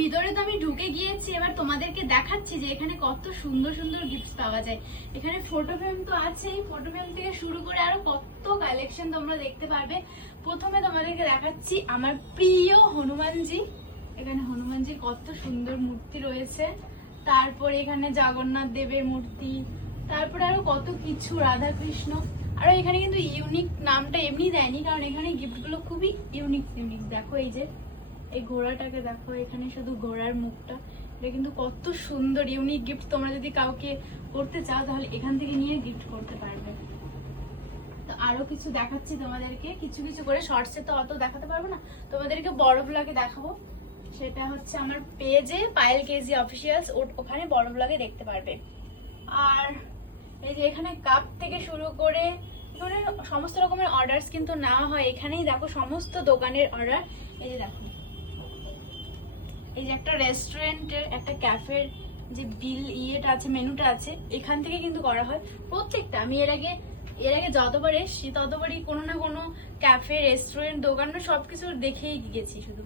ভিতরে তো আমি ঢুকে গিয়েছি, এবার তোমাদেরকে দেখাচ্ছি যে এখানে কত সুন্দর সুন্দর গিফট পাওয়া যায়। এখানে ফটো ফ্রেম তো আছেই, ফটো ফ্রেম থেকে শুরু করে আরো কত কালেকশন তোমরা দেখতে পারবে। প্রথমে তোমাদেরকে দেখাচ্ছি আমার প্রিয় হনুমানজি। এখানে হনুমানজির কত সুন্দর মূর্তি রয়েছে। তারপরে এখানে জগন্নাথ দেবের মূর্তি, তারপরে আরো কত কিছু, রাধা কৃষ্ণ। আর এখানে কিন্তু ইউনিক নামটা এমনি দেয়নি, কারণ এখানে গিফটগুলো খুবই ইউনিক ইউনিক। দেখো এই যে এই ঘোড়াটাকে দেখো, এখানে শুধু ঘোড়ার মুখটা, এটা কিন্তু কত সুন্দর ইউনিক গিফট। তোমরা যদি কাউকে করতে চাও তাহলে এখান থেকে নিয়ে গিফট করতে পারবে। তো আরো কিছু দেখাচ্ছি তোমাদেরকে, কিছু কিছু করে। শর্টসে তো অত দেখাতে পারবো না, তোমাদেরকে বড় ব্লগে দেখাবো। সেটা হচ্ছে আমার পেজে পায়েল কেজি অফিসিয়ালস, ওখানে বড় ব্লগে দেখতে পারবে। আর এই যে এখানে কাপ থেকে শুরু করে এখানে সমস্ত রকমের অর্ডারস কিন্তু নেওয়া হয়। এখানেই দেখো সমস্ত দোকানের অর্ডার। এই যে দেখো, এই যে একটা রেস্টুরেন্টের, একটা ক্যাফের যে বিল ইয়েটা আছে, মেনুটা আছে, এখান থেকে কিন্তু করা হয় প্রত্যেকটা। আমি এর আগে যতবার এসছি ততবারই কোনো না কোনো ক্যাফে, রেস্টুরেন্ট, দোকান সবকিছু দেখেই গেছি শুধু।